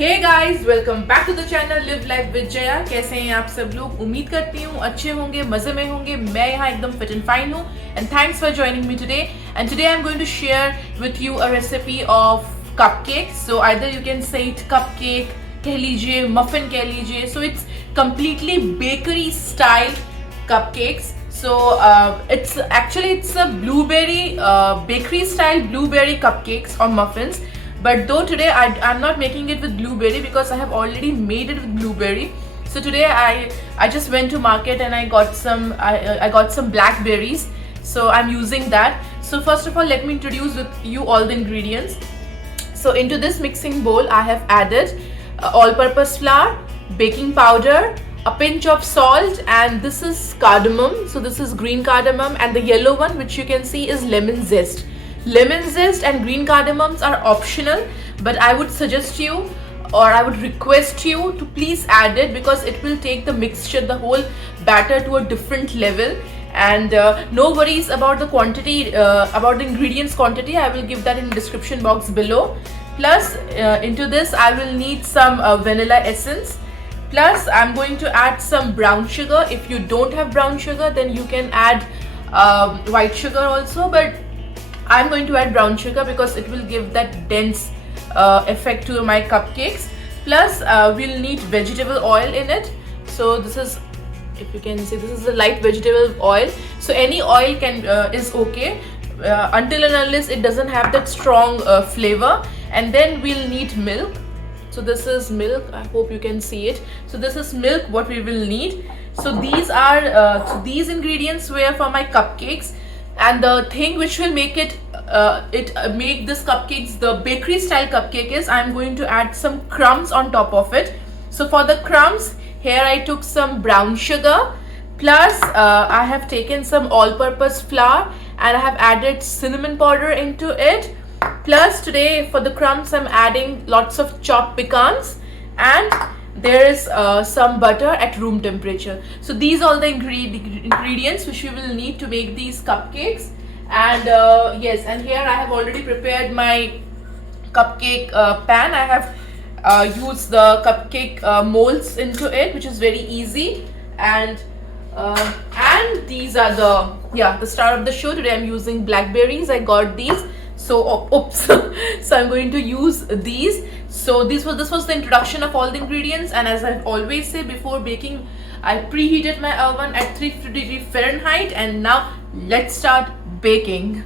Hey guys, welcome back to the channel Live Life with Jaya. कैसे हैं आप सब लोग? उम्मीद करती हूँ अच्छे होंगे, मजे में होंगे. मैं यहाँ एकदम fit and fine हूँ. And thanks for joining me today. And today I'm going to share with you a recipe of cupcakes. So either you can say it cupcake, कह लीजिए, muffin कह लीजिए. So it's completely bakery style cupcakes. So it's a blueberry bakery style blueberry cupcakes or muffins. But though today I'm not making it with blueberry because I have already made it with blueberry. So today I just went to market and I got some blackberries. So I'm using that. So first of all, let me introduce with you all the ingredients. So into this mixing bowl I have added all-purpose flour, baking powder, a pinch of salt, and this is cardamom. So this is green cardamom, and the yellow one which you can see is lemon zest. Lemon zest and green cardamoms are optional, but I would suggest you or I would request you to please add it because it will take the mixture, the whole batter to a different level. And no worries about the quantity, about the ingredients quantity. I will give that in the description box below. Plus into this I will need some vanilla essence. Plus I'm going to add some brown sugar. If you don't have brown sugar, then you can add white sugar also, but I'm going to add brown sugar because it will give that dense effect to my cupcakes. Plus we'll need vegetable oil in it. So this is, if you can see, this is a light vegetable oil. So any oil is okay until and unless it doesn't have that strong flavor. And then we'll need milk. So this is milk. I hope you can see it. So this is milk what we will need. So these are these ingredients were for my cupcakes. And the thing which will make make this cupcakes the bakery style cupcake is I'm going to add some crumbs on top of it. So for the crumbs, here I took some brown sugar, plus I have taken some all-purpose flour and I have added cinnamon powder into it. Plus today for the crumbs I'm adding lots of chopped pecans, and there is some butter at room temperature. So these are all the ingredients which we will need to make these cupcakes. And yes, and here I have already prepared my cupcake pan. I have used the cupcake molds into it, which is very easy. And these are the star of the show. Today I'm using blackberries. I got these. So oops. So I'm going to use these. So this was the introduction of all the ingredients, and as I always say before baking, I preheated my oven at 350 Fahrenheit, and now let's start baking.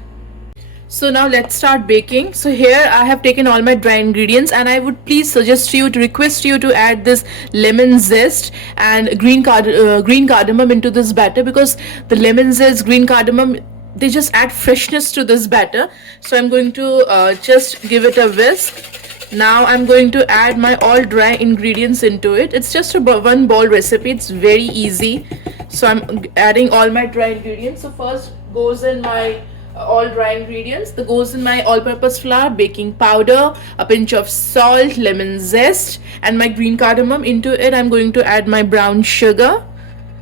So now let's start baking. So here I have taken all my dry ingredients, and I would please request you to add this lemon zest and green cardamom into this batter, because the lemon zest, green cardamom, they just add freshness to this batter. So I'm going to just give it a whisk. Now I'm going to add my all dry ingredients into it. It's just a one bowl recipe. It's very easy. So I'm adding all my dry ingredients. So first goes in my all dry ingredients. That goes in my all-purpose flour, baking powder, a pinch of salt, lemon zest, and my green cardamom. Into it I'm going to add my brown sugar.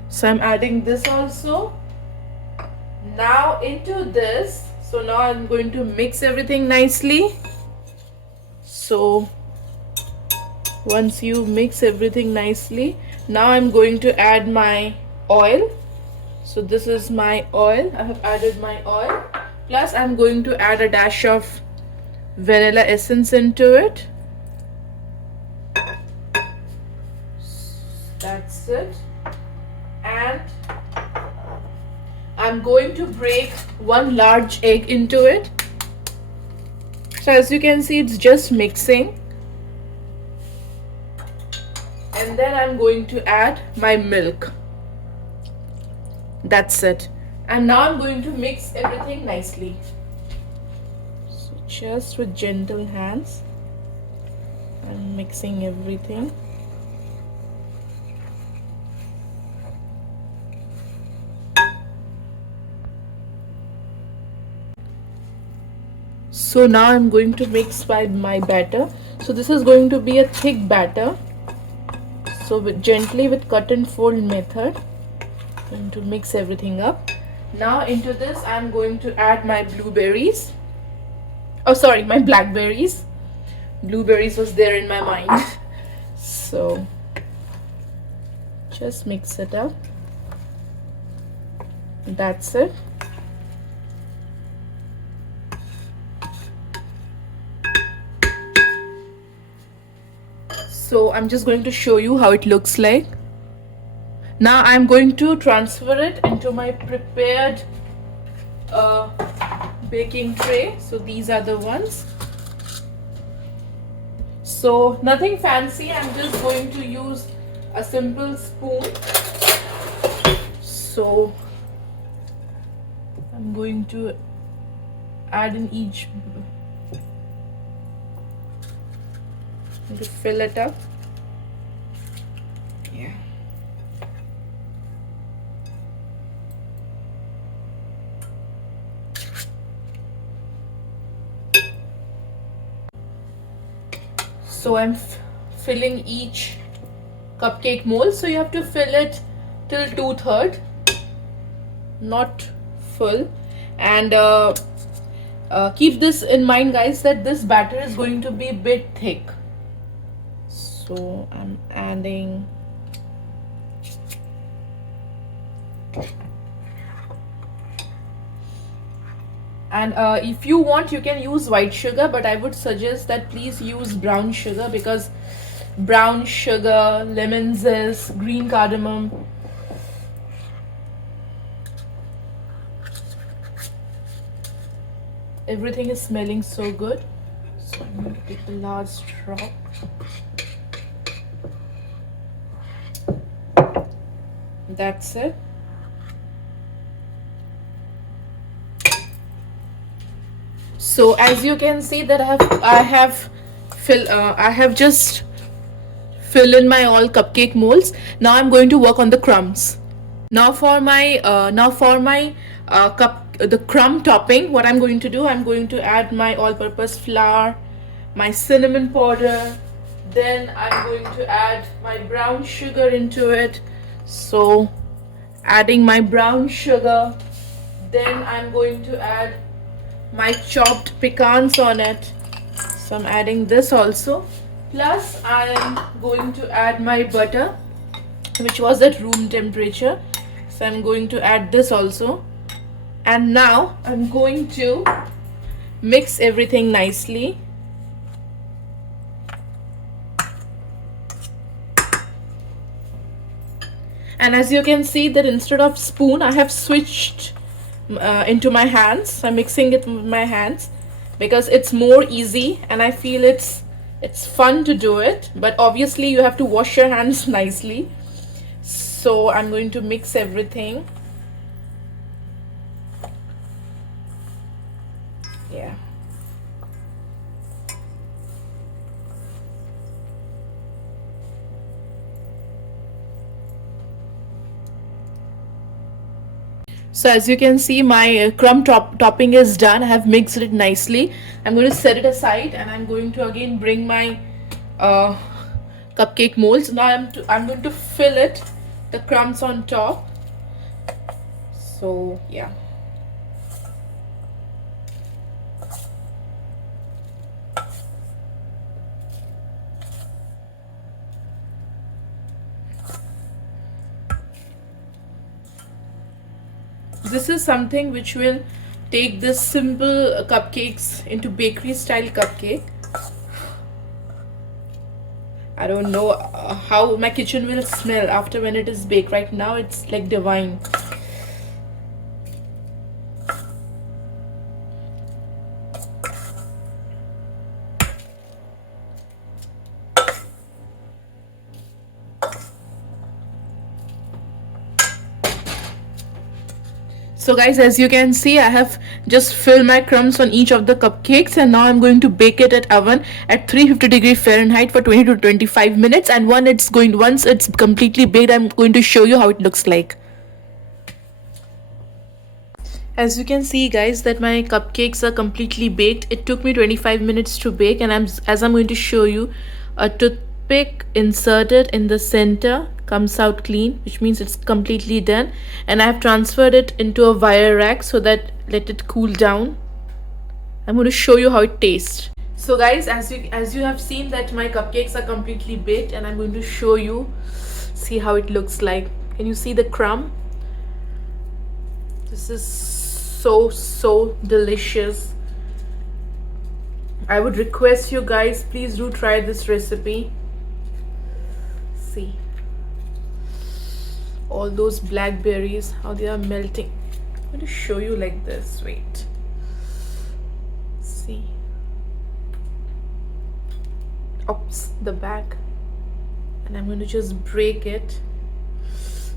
So I'm adding this also. Now into this, so now I'm going to mix everything nicely. So once you mix everything nicely, now I'm going to add my oil. So this is my oil. I have added my oil. Plus I'm going to add a dash of vanilla essence into it. That's it. And I'm going to break one large egg into it. So as you can see, it's just mixing. And then I'm going to add my milk. That's it. And now I'm going to mix everything nicely. So just with gentle hands, I'm mixing everything. So now I'm going to mix my batter. So this is going to be a thick batter. So gently with cut and fold method, I'm going to mix everything up. Now into this I'm going to add my my blackberries. Blueberries was there in my mind. So just mix it up. That's it. So I'm just going to show you how it looks like. Now I'm going to transfer it into my prepared baking tray. So these are the ones. So nothing fancy, I'm just going to use a simple spoon. So I'm going to add in each, to fill it up. Yeah. So I'm filling each cupcake mold. So you have to fill it till 2/3, not full. And keep this in mind, guys, that this batter is going to be a bit thick. So I'm adding and if you want, you can use white sugar, but I would suggest that please use brown sugar, because brown sugar, lemon zest, green cardamom, everything is smelling so good. So I'm going to take a large drop. That's it. So as you can see that I have just filled in my all cupcake molds. Now I'm going to work on the crumbs. Now for my the crumb topping, what I'm going to do, I'm going to add my all-purpose flour, my cinnamon powder, then I'm going to add my brown sugar into it. So adding my brown sugar, then I'm going to add my chopped pecans on it. So I'm adding this also, plus I am going to add my butter, which was at room temperature. So I'm going to add this also, and now I'm going to mix everything nicely. And as you can see that instead of spoon, I have switched into my hands. I'm mixing it with my hands because it's more easy, and I feel it's fun to do it, but obviously you have to wash your hands nicely. So I'm going to mix everything. Yeah. So as you can see, my crumb topping is done. I have mixed it nicely. I'm going to set it aside, and I'm going to again bring my cupcake molds. Now I'm going to fill it, the crumbs on top. So yeah. This is something which will take this simple cupcakes into bakery style cupcake. I don't know how my kitchen will smell after when it is baked. Right now it's like divine. So guys, as you can see, I have just filled my crumbs on each of the cupcakes, and now I'm going to bake it at oven at 350 Fahrenheit for 20 to 25 minutes. And once it's completely baked, I'm going to show you how it looks like. As you can see, guys, that my cupcakes are completely baked. It took me 25 minutes to bake, and as I'm going to show you, a toothpick inserted in the center comes out clean, which means it's completely done. And I have transferred it into a wire rack so that let it cool down. I'm going to show you how it tastes. So guys, as you have seen that my cupcakes are completely baked, and I'm going to show you, see how it looks like. Can you see the crumb? This is so delicious. I would request you guys, please do try this recipe. See all those blackberries, how they are melting. I'm going to show you like this. Wait, see. Oops, the back. And I'm going to just break it.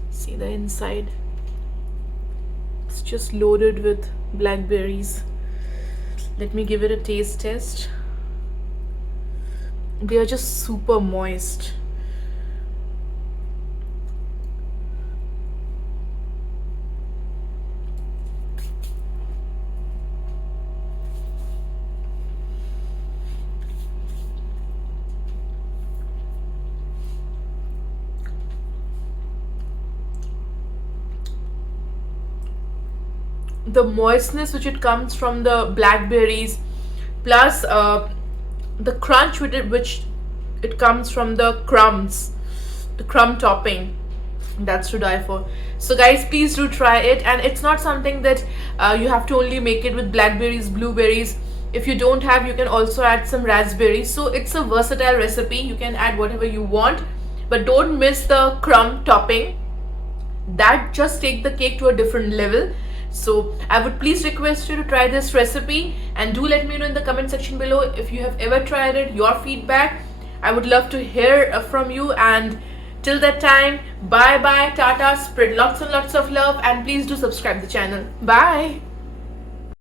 See the inside, it's just loaded with blackberries. Let me give it a taste test. They are just super moist. The moistness which it comes from the blackberries, plus the crunch with it, which it comes from the crumbs, the crumb topping, that's to die for. So guys, please do try it. And it's not something that you have to only make it with blackberries, blueberries. If you don't have, you can also add some raspberries. So it's a versatile recipe, you can add whatever you want, but don't miss the crumb topping. That just take the cake to a different level. So I would please request you to try this recipe, and do let me know in the comment section below if you have ever tried it, your feedback. I would love to hear from you. And till that time, bye bye, tata, spread lots and lots of love, and please do subscribe the channel. Bye.